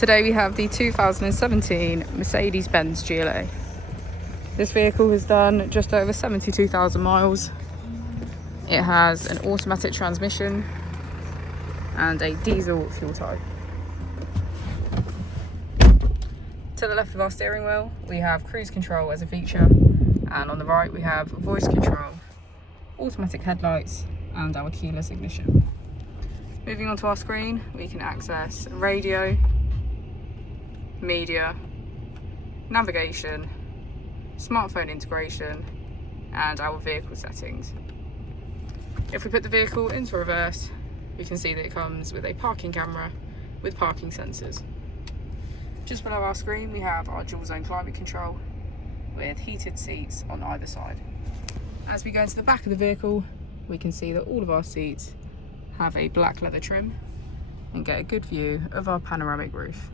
Today we have the 2017 Mercedes-Benz GLA. This vehicle has done just over 72,000 miles. It has an automatic transmission and a diesel fuel type. To the left of our steering wheel we have cruise control as a feature, and on the right we have voice control, automatic headlights and our keyless ignition. Moving on to our screen, we can access radio, media, navigation, smartphone integration and our vehicle settings. If we put the vehicle into reverse, we can see that it comes with a parking camera with parking sensors. Just below our screen we have our dual zone climate control with heated seats on either side. As we go into the back of the vehicle, we can see that all of our seats have a black leather trim and get a good view of our panoramic roof.